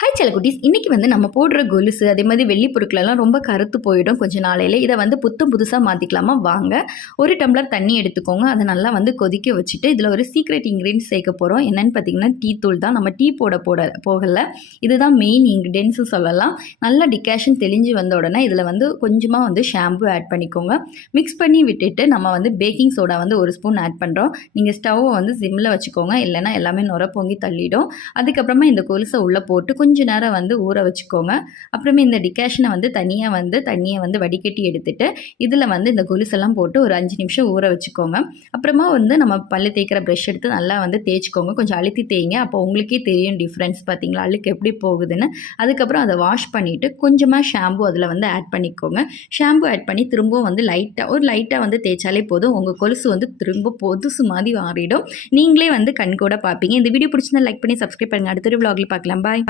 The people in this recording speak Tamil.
ஹாய் செல்லக்குட்டீஸ், இன்றைக்கி வந்து நம்ம போடுற கொலுசு அதே மாதிரி வெள்ளி பொருட்களெல்லாம் ரொம்ப கருத்து போயிடும் கொஞ்ச நாளையில். இதை வந்து புதுசாக மாற்றிக்கலாமா வாங்க. ஒரு டம்ளர் தண்ணி எடுத்துக்கோங்க. அதை நல்லா வந்து கொதிக்க வச்சுட்டு இதில் ஒரு சீக்ரெட் இன்க்ரீடியன்ஸ் சேர்க்க போகிறோம். என்னென்னு பார்த்தீங்கன்னா டீ தூள் தான். நம்ம டீ போகலை, இதுதான் மெயின் இன்க்ரீடியன்ஸு சொல்லலாம். நல்லா டிகாஷன் தெளிஞ்சு வந்த உடனே இதில் வந்து கொஞ்சமாக வந்து ஷாம்பு ஆட் பண்ணிக்கோங்க. மிக்ஸ் பண்ணி விட்டுட்டு நம்ம வந்து பேக்கிங் சோடா வந்து ஒரு ஸ்பூன் ஆட் பண்ணுறோம். நீங்கள் ஸ்டவ்வை வந்து சிம்மில் வச்சுக்கோங்க, இல்லைனா எல்லாமே நுர பொங்கி தள்ளிடும். அதுக்கப்புறமா இந்த கொலுசை உள்ளே போட்டு கொஞ்ச நேரம் வந்து ஊற வச்சுக்கோங்க. அப்புறமே இந்த டிகாஷனை வந்து தண்ணியை வந்து வடிகட்டி எடுத்துட்டு இதில் வந்து இந்த கொலுசெல்லாம் போட்டு ஒரு 5 நிமிஷம் ஊற வச்சுக்கோங்க. அப்புறமா வந்து நம்ம பல்லு தேய்க்கிற ப்ரஷ் எடுத்து நல்லா வந்து தேய்ச்சிக்கோங்க. கொஞ்சம் அழுத்தி தேய்ங்க, அப்போ உங்களுக்கே தெரியும் டிஃப்ரென்ஸ். பார்த்தீங்களா அழுக்கு எப்படி போகுதுன்னு. அதுக்கப்புறம் அதை வாஷ் பண்ணிவிட்டு கொஞ்சமாக ஷாம்பு அதில் வந்து ஆட் பண்ணிக்கோங்க. ஷாம்பு ஆட் பண்ணி திரும்பவும் வந்து லைட்டாக வந்து தேய்ச்சாலே போதும். உங்கள் கொலுசு வந்து திரும்ப புதுசு மாதிரி மாறிடும். நீங்களே வந்து கண் கூட பார்ப்பீங்க. இந்த வீடியோ பிடிச்சிருந்தா லைக் பண்ணி சப்ஸ்கிரைப் பண்ணுங்கள். அடுத்த ஒரு vlogல பார்க்கலாம். பாய்.